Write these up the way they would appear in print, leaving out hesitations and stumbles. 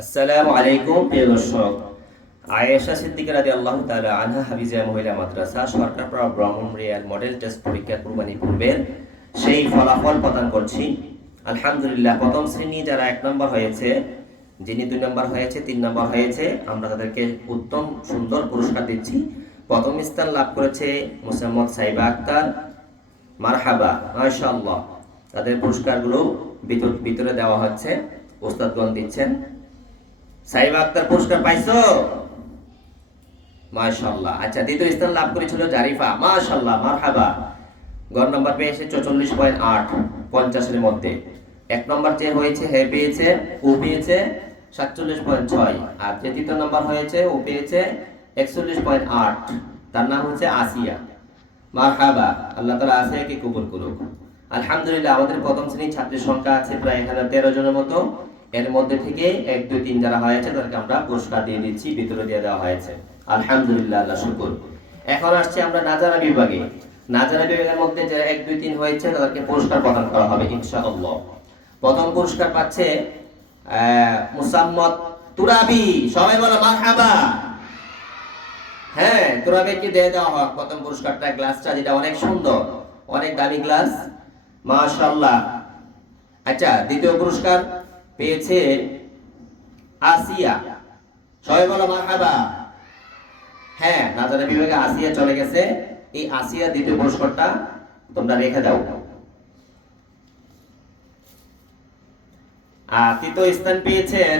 আসসালামু আলাইকুম প্রিয় দর্শক। আয়েশা সিদ্দিকা রাদিয়াল্লাহু তাআলা আনহা হাফিজা মহিলা মাদ্রাসা সরকারপাড়া ব্রাহ্মণবাড়িয়ার মডেল টেস্ট পরীক্ষা কুরবানি পূর্বের সেই ফলাফল প্রদান করছি। আলহামদুলিল্লাহ, প্রথম শ্রেণী যারা 1 নম্বর হয়েছে, যিনি 2 নম্বর হয়েছে, 3 নম্বর হয়েছে, আমরা তাদেরকে উত্তম সুন্দর পুরস্কার দিচ্ছি। প্রথম স্থান লাভ করেছে মোসাম্মদ সাইবা আক্তার, মারহাবা, মাশাআল্লাহ। তাদের পুরস্কারগুলো ভিতরে দেওয়া হচ্ছে, ওস্তাদগণ দিচ্ছেন। সাইবা আক্তার পুরস্কার পাইছো? মাশাআল্লাহ। আচ্ছা, দ্বিতীয় স্থান লাভ করেছিল জারিফা, মাশাআল্লাহ, মারহাবা। গড় নম্বর পেয়েছে 44.8, 50 এর মধ্যে। 1 নম্বর যে হয়েছে হে পেয়েছে, ও পেয়েছে 47.6, আর যে তৃতীয় নম্বর হয়েছে ও পেয়েছে 41.8। তার নাম হচ্ছে আসিয়া, মারহাবা। আল্লাহ তাআলা আসিয়াকে কবুল করুক। আলহামদুলিল্লাহ, আমাদের প্রথম শ্রেণীর ছাত্রের সংখ্যা আছে প্রায় এখানে 13 জনের মতো। এর মধ্যে থেকে 1, 2, 3 যারা হয়েছে তাদেরকে আমরা পুরস্কার দিয়ে দিচ্ছি, ভিতরে দিয়ে দেওয়া হয়েছে। আলহামদুলিল্লাহ, আল্লাহ শুকর। এখন আসছে আমরা নাজারা বিভাগে। নাজারা বিভাগের মধ্যে যারা 1, 2, 3 হয়েছে তাদেরকে পুরস্কার প্রদান করা হবে ইনশাআল্লাহ। প্রথম পুরস্কার পাচ্ছে মুসাম্মদ তুরাবি, সবাই বলো মারহাবা। হ্যাঁ, তুরাবিকে দিয়ে দেওয়া হোক প্রথম পুরস্কারটা, গ্লাসটা যেটা অনেক সুন্দর, অনেক দামি গ্লাস, মাশাআল্লাহ। আচ্ছা, দ্বিতীয় পুরস্কার পেয়েছে আসিয়া, সবাই বলো মারহাবা। হ্যাঁ, নাজারা বিভাগে আসিয়া চলে গেছে। এই আসিয়া দ্বিতীয় পুরস্কারটা তোমরা রেখে দাও। আর তৃতীয় স্থান পেয়েছেন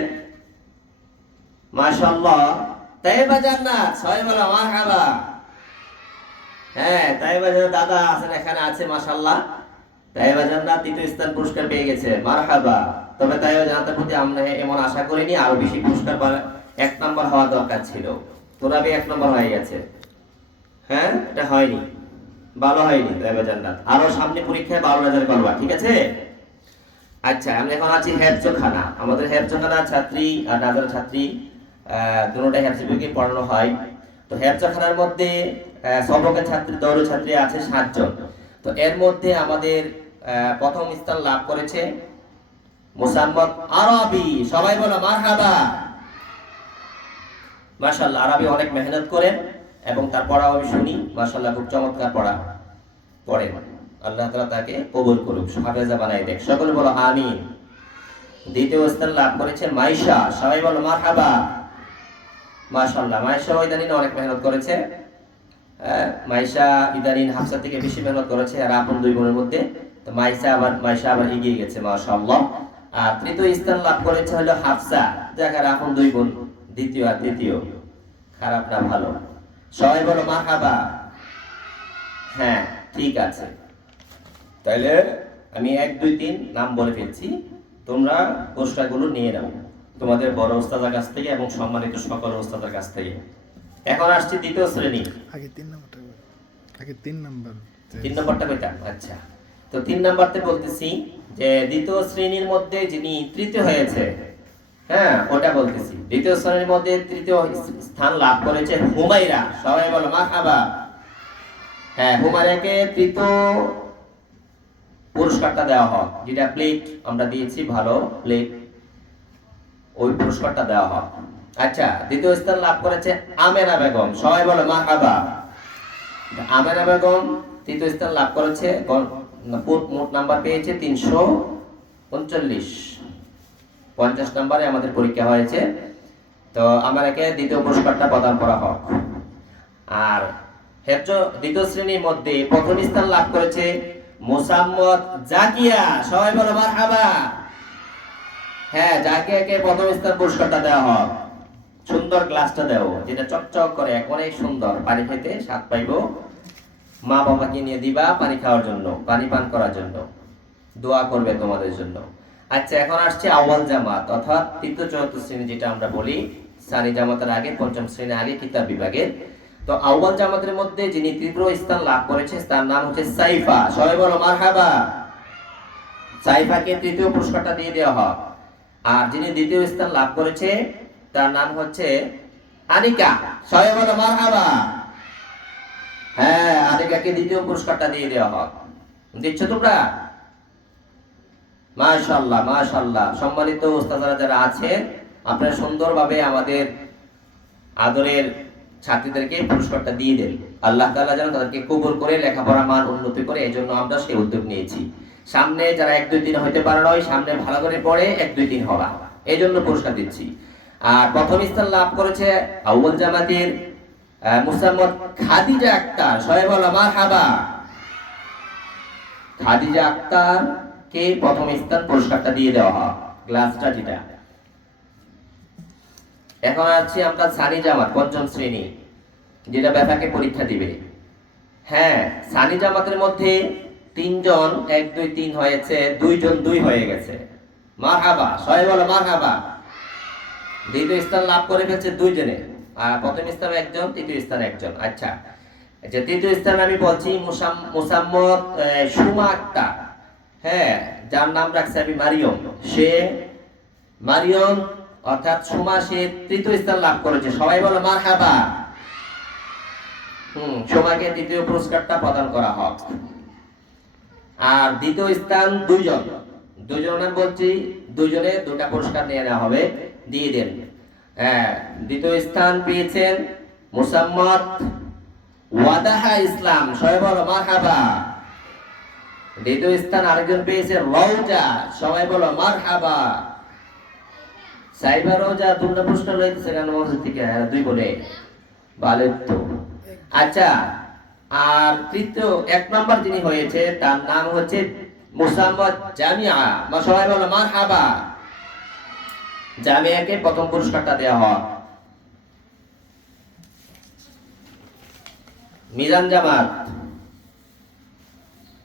মাশাআল্লাহ তাইবা জান্নাত, সবাই বলো মারহাবা। হ্যাঁ, তাইবা জান্নাত দাদা আছেন, এখানে আছে, মাশাআল্লাহ। তাইবা জান্নাত তৃতীয় স্থান পুরস্কার পেয়ে গেছে, মারহাবা। তবে তাইবা জান্নাতের প্রতি আমরা এমন আশা করিনি, আরো বেশি পুরস্কার পাবে। 1 নম্বর হওয়া দরকার ছিল, তোরাবি 1 নম্বর হয়ে গেছে। হ্যাঁ, এটা হয়নি, ভালো হয়নি। তাইবা জান্নাত আরো সামনে পরীক্ষায় 12 রেজাল্ট করবা, ঠিক আছে? আচ্ছা, আমরা এখন আছি হেফজখানা। আমাদের হেফজখানা ছাত্রী আর নাজারা ছাত্রী দুটোটাই হেফজ বিভাগে পড়ানো হয়। তো হেফজখানার মধ্যে সবকের ছাত্রী, দৌড় ছাত্রী আছে 7 জন। তো এর মধ্যে আমাদের প্রথম স্থান লাভ করেছে মুসাম্মদ আরবি, সবাই বলো মারহাবা। মাশাআল্লাহ, আরবি অনেক মেহনত করেন এবং তার পড়াও আমি শুনি, মাশাআল্লাহ, খুব চমৎকার পড়া পড়েন। আল্লাহ তাআলা তাকে কবুল করুক, হাফেজা বানাই দেখ, সকলে বলো আমিন। দ্বিতীয় স্থান লাভ করেছে মাইশা, সবাই বলো মারহাবা। মাশাআল্লাহ, মাইশা ইদানিং অনেক মেহনত করেছে। মাইশা ইদানিং হাফসা থেকে বেশি মেহনত করেছে, আর আপন 2 বোনের মধ্যে। তো মাইশা আবার এগিয়ে গেছে, মাশাআল্লাহ। আর তৃতীয় স্থান লাভ করেছে হলো হাফসা, যার আপন 2 বোন, দ্বিতীয় আর তৃতীয়। খারাপ না ভালো? সবাই বলো মারহাবা। হ্যাঁ, ঠিক আছে। তাহলে আমি 1, 2, 3 নাম বলে ফেলছি, তোমরা পুরস্কারগুলো নিয়ে নাও তোমাদের বড় ওস্তাদের কাছ থেকে এবং সম্মানিত সকল ওস্তাদের কাছ থেকে। এখন আসছে দ্বিতীয় শ্রেণী। আগে 3 নাম্বার 3 নম্বরটা কইতা? আচ্ছা, তো 3 নম্বরতে বলতেছি যে দ্বিতীয় শ্রেণীর মধ্যে যিনি তৃতীয় হয়েছে, হ্যাঁ ওটা বলতেছি। দ্বিতীয় শ্রেণীর মধ্যে তৃতীয় স্থান লাভ করেছে হুমায়রা, সবাই বলো মারহাবা। হ্যাঁ, হুমায়রাকে তৃতীয় পুরস্কারটা দেওয়া হোক, যেটা প্লেট আমরা দিয়েছি, ভালো প্লেট, ওই পুরস্কারটা দেওয়া হোক। আচ্ছা, দ্বিতীয় স্থান লাভ করেছে আমেনা বেগম, সবাই বলো মারহাবা। আমেনা বেগম তৃতীয় স্থান লাভ করেছে, মোট নাম্বার পেয়েছে 339, 50 নম্বরে আমাদের পরীক্ষা হয়েছে। তো আমাকে দ্বিতীয় পুরস্কারটা প্রদান করা হোক। আর দ্বিতীয় শ্রেণীর মধ্যে প্রথম স্থান লাভ করেছে মুসাম্মদ জাকিয়া, সবাই বলো মারহাবা। হ্যাঁ, জাকিয়াকে প্রথম স্থান পুরস্কারটা দেওয়া হোক। সুন্দর গ্লাসটা দাও, যেটা চকচক করে, অনেক সুন্দর, পানি খেতে স্বাদ পাইবো। মা বাবাকে নিয়ে দিবা পানি খাওয়ার জন্য, পানি পান করার জন্য, দোয়া করবে তোমাদের জন্য। আচ্ছা, এখন আসছে আউয়াল জামাত, অর্থাৎ 3য় 4র্থ শ্রেণী, যেটা আমরা বলি সানি জামাতের আগে, 5ম শ্রেণীর আগে কিতাব বিভাগের। তো আউয়াল জামাতের মধ্যে যিনি তৃতীয় স্থান লাভ করেছে তার নাম হচ্ছে সাইফা, সবাই বলো মারহাবা। সাইফাকে তৃতীয় পুরস্কারটা দিয়ে দেওয়া হোক। আর যিনি দ্বিতীয় স্থান লাভ করেছে তার নাম হচ্ছে আনিকা, সবাই বলো মারহাবা। হ্যাঁ, আনিকাকে দ্বিতীয় পুরস্কারটা দিয়ে দেওয়া হোক। দিচ্ছ তোমরা? মাশাআল্লাহ, মাশাআল্লাহ। সম্মানিত ওস্তাদরা যারা আছেন আপনারা সুন্দরভাবে আমাদের আদরের ছাত্রীদেরকে পুরস্কারটা দিয়ে দেন। আল্লাহ তাআলা যেন তাদেরকে কবুল করে লেখাপড়ার মান উন্নতি করে, এই জন্য আমরা সেই উদ্যোগ নিয়েছি। সামনে যারা 1 2 3 হইতে পারে নয়, সামনে ভালো করে পড়ে 1 2 3 হওয়া, এই জন্য পুরস্কার দিচ্ছি। আর প্রথম স্থান লাভ করেছে আউয়াল জামাতের মুসাম্মদ খাদিজা আক্তার। সবাই বলো মারহাবা। খাদিজা আক্তার কে প্রথম স্থান পুরস্কারটা দিয়ে দেওয়া হয়, গ্লাসটা যেটা। এখন আছি আমরা সানি জামাত 5ম শ্রেণী, যেটা ব্যাপাকে পরীক্ষা দিবে। হ্যাঁ, সানি জামাতের মধ্যে 3 জন 1 2 3 হয়েছে, 2 জন 2 হয়ে গেছে। মারহাবা, সবাই বলো মারহাবা। দ্বিতীয় স্থান লাভ করে ফেলছে 2 জনে, আর প্রথম স্থানে 1 জন, তৃতীয় স্থানে 1 জন। আচ্ছা, যে তৃতীয় স্থানে আমি বলছি মুসাম্মদ সুমা আক্তার। হ্যাঁ, যার নাম রাখছে আমি মারিয়ম। সে মারিয়ম অর্থাৎ সুমা, সে তৃতীয় স্থান লাভ করেছে। সবাই বলো মারহাবা। সুমাকে তৃতীয় পুরস্কারটা প্রদান করা হোক। আর দ্বিতীয় স্থান 2 জন, 2 জনের নাম বলছি, 2 জনে 2টা পুরস্কার নিয়ে নেওয়া হবে, দিয়ে দেন। হ্যাঁ, দ্বিতীয় স্থান পেয়েছেন মুসাম্মদ ওয়াদাহা ইসলাম। সবাই বলো মারহাবা। দ্বিতীয় স্থান আরেকজন পেয়েছে রওজা। সবাই বলো মারহাবা। সাইবা রওজা, তোমরা পুরস্কার লইতেছে কেন মসজিদ থেকে? 2 বলে ভালো তো। আচ্ছা, আর তৃতীয় 1 নম্বর যিনি হয়েছে তার নাম হচ্ছে মুসাম্মদ জামিয়া। সবাই বলো মারহাবা। জামিয়াকে প্রথম পুরস্কারটা দেওয়া হয়। মিজান জামাত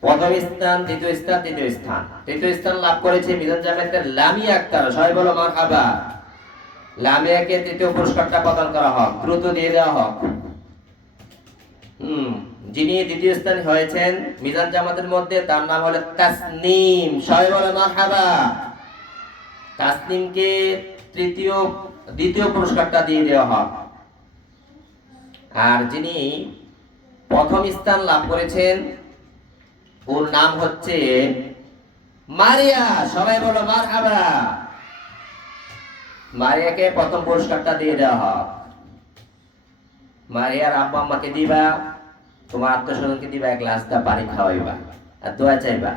প্রথম স্থান, দ্বিতীয় স্থান, তৃতীয় স্থান। তৃতীয় স্থান লাভ করেছে মিজান জামাতের লামিয়া আক্তার। সবাই বলো মারহাবা। লামিয়াকে তৃতীয় পুরস্কারটা প্রদান করা হোক, দ্রুত দিয়ে দেওয়া হোক। যিনি দ্বিতীয় স্থান হয়েছেন মিজান জামাতের মধ্যে, তার নাম হলো তাসনিম। সবাই বলো মারহাবা। তাসনিমকে দ্বিতীয় পুরস্কারটা দিয়ে দেওয়া হোক। আর যিনি প্রথম স্থান লাভ করেছেন, ওর নাম হচ্ছে মারিয়া। সবাই বলো মারহাবা। মারিয়াকে প্রথম পুরস্কারটা দিয়ে দেওয়া হোক। মারিয়ার আব্বা আম্মাকে দিবা, তোমার আত্মস্বজনকে দিবা, 1 গ্লাস দা পানি খাওয়াইবা আর দোয়া চাইবা।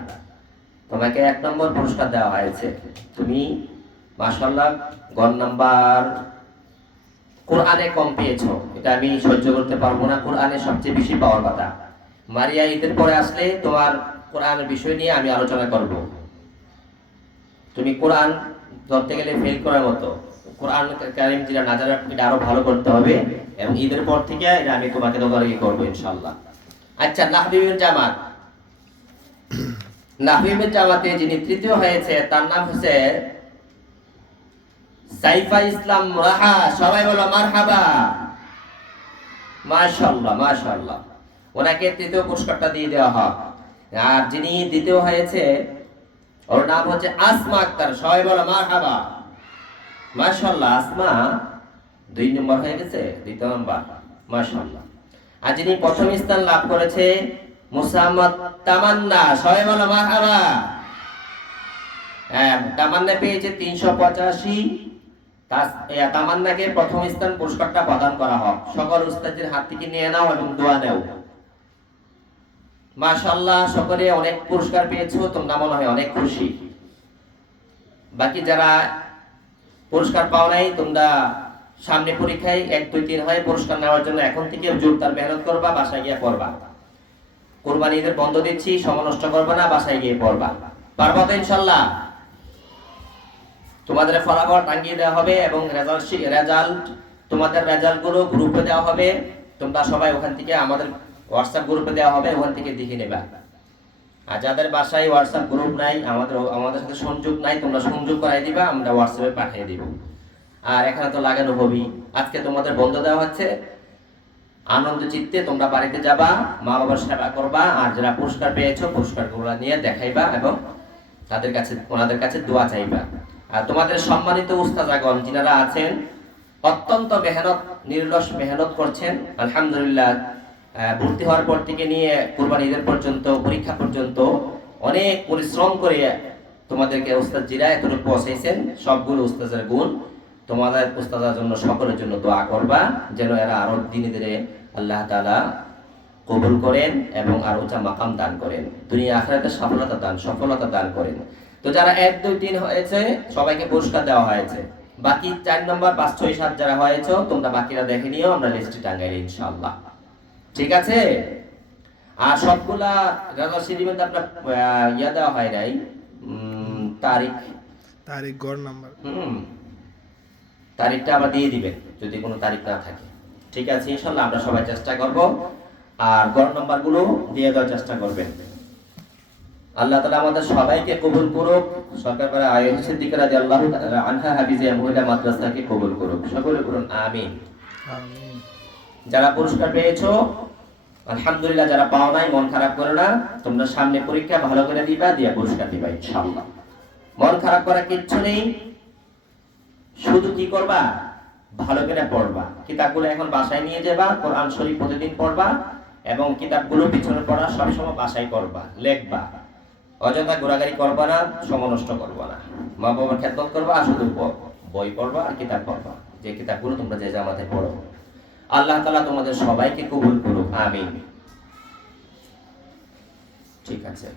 তোমাকে 1 নম্বর পুরস্কার দেওয়া হয়েছে। তুমি মাশাআল্লাহ গণ নাম্বার কোরআনে কম পেয়েছো, এটা আমি সহ্য করতে পারবো না। কোরআনে সবচেয়ে বেশি পাওয়ার কথা। মারিয়া, ঈদের পরে আসলে তোমার কোরআনের বিষয় নিয়ে আমি আলোচনা করব। তুমি কোরআন ধরতে গেলে ফেল করার মতো, কোরআন কারীম যেটা নাজার, এটা আরো ভালো করতে হবে, এবং ঈদের পর থেকে এটা আমি তোমাকে দরকারি করব ইনশাআল্লাহ। আচ্ছা, নাহবিবের জামাত, নাহবিবের জামাতে যিনি তৃতীয় হয়েছে তার নাম হচ্ছে সাইফা ইসলাম রাহা। সবাই বলো মারহাবা। মাশাআল্লাহ মাশাআল্লাহ। ওনাকে তৃতীয় পুরস্কারটা দিয়ে দেওয়া হয়। আর যিনি দ্বিতীয় হয়েছে, ওর নাম হচ্ছে আসমা আক্তার। সবাই বলো মারহাবা। মাশাআল্লাহ, আসমা 2 নম্বর হয়ে গেছে, 2 নম্বর। মাশাআল্লাহ। আর যিনি প্রথম স্থান লাভ করেছে মুসাম্মদ তামান্না। সবাই বলো মারহাবা। হ্যাঁ, তামান্না পেয়েছে 385। তামান্নাকে প্রথম স্থান পুরস্কারটা প্রদান করা হোক। সকল উস্তাদের হাত থেকে নিয়ে নাও এবং দোয়া নাও। মাশাআল্লাহ, সকলে অনেক পুরস্কার পেয়েছো, তোমরা মনে হয় অনেক খুশি। বাকি যারা পুরস্কার পাও নাই, তোমরা সামনে পরীক্ষায় 1 2 3 হয় পুরস্কার নেওয়ার জন্য এখন থেকে জোরদার মেহনত করবা, বাসায় গিয়ে পড়বা। কুরবানি ঈদের বন্ধ দিচ্ছি, সময় নষ্ট করবা না, বাসায় গিয়ে পড়বা। পারবা তো ইনশাআল্লাহ? তোমাদের ফলাফল টাঙ্গিয়ে দেওয়া হবে এবং রেজাল্ট, তোমাদের রেজাল্টগুলো গ্রুপে দেওয়া হবে। তোমরা সবাই ওখান থেকে, আমাদের হোয়াটসঅ্যাপ গ্রুপে দেওয়া হবে, ওখান থেকে দেখে নেবা। আর যাদের বাসায় হোয়াটসঅ্যাপ গ্রুপ নাই, আমাদের সাথে সংযোগ নাই, তোমরা সংযোগ করাই দিবা, আমরা হোয়াটসঅ্যাপে পাঠিয়ে দিব। আর এখানে তো লাগানো হবেই। আজকে তোমাদের বন্ধ দেওয়া হচ্ছে, আনন্দ চিত্তে তোমরা বাড়িতে যাবা, মা বাবার সেবা করবা। আর যারা পুরস্কার পেয়েছো, পুরস্কারগুলো নিয়ে দেখাইবা এবং ওনাদের কাছে দোয়া চাইবা। আর তোমাদের সম্মানিত উস্তাদাগণ যিনারা আছেন, অত্যন্ত মেহনত, নির্লস মেহনত করছেন আলহামদুলিল্লাহ। ভর্তি হওয়ার পর থেকে নিয়ে কুরবানি ঈদের পর্যন্ত, পরীক্ষা পর্যন্ত অনেক পরিশ্রম করে তোমাদেরকে উস্তাদ জিরা এতটুকু পৌঁছাইছেন। সবগুলো উস্তাদের গুণ, তোমাদের উস্তাদের জন্য, সকলের জন্য দোয়া করবা যেন এরা আরো দিনে দিনে আল্লাহ তাআলা কবুল করেন এবং আরো উঁচা মাকাম দান করেন, দুনিয়া আখিরাতে সফলতা দান করেন। তো যারা 1, 2, 3 হয়েছে সবাইকে পুরস্কার দেওয়া হয়েছে। বাকি 4 নম্বর 5, 6, 7 যারা হয়েছে তোমরা বাকিরা দেখে নিও, আমরা লিস্টে টাঙ্গাই ইনশাআল্লাহ। ঠিক আছে? আর সবগুলা রাজা সিরিমেন্ট আপনার ইয়া দেওয়া হয় নাই, তারিখ গড় নাম্বার। তারিখটা আবার দিয়ে দিবেন যদি কোনো তারিখ না থাকে। ঠিক আছে ইনশাআল্লাহ, আমরা সবাই চেষ্টা করব। আর গড় নাম্বারগুলো দিয়ে দেওয়ার চেষ্টা করবেন। আল্লাহ তাআলা আমাদের সবাইকে কবুল করুক। সরকারপাড়া আয়েশা সিদ্দিকা রাদিয়াল্লাহু তাআলা আনহা হাফিজিয়া মহিলা মাদ্রাসাকে কবুল করুক। সকলে বলুন আমিন। আমিন। যারা পুরস্কার পেয়েছো আলহামদুলিল্লাহ, যারা পাও নাই মন খারাপ করো না, তোমরা সামনে পরীক্ষা ভালো করে দিবা, দিয়ে পুরস্কার দিবা ইনশাআল্লাহ। মন খারাপ করার কিচ্ছু নেই, শুধু কি করবা, ভালো করে পড়বা। কিতাবগুলো এখন বাসায় নিয়ে যাবা, কোরআন শরীফ প্রতিদিন পড়বা এবং কিতাবগুলো পিছনে পড়া সবসময় বাসায় করবা, লিখবা। অযথা ঘোরাঘুরি করবা না, সময় নষ্ট করবা না, মা বাবার খেদমত করবা, আর শুধু বই পড়বা আর কিতাব পড়বা, যে কিতাবগুলো তোমরা যে জামাতে পড়ো। আল্লাহ তাআলা তোমাদের সবাইকে কবুল করুক, আমিন। ঠিক আছে।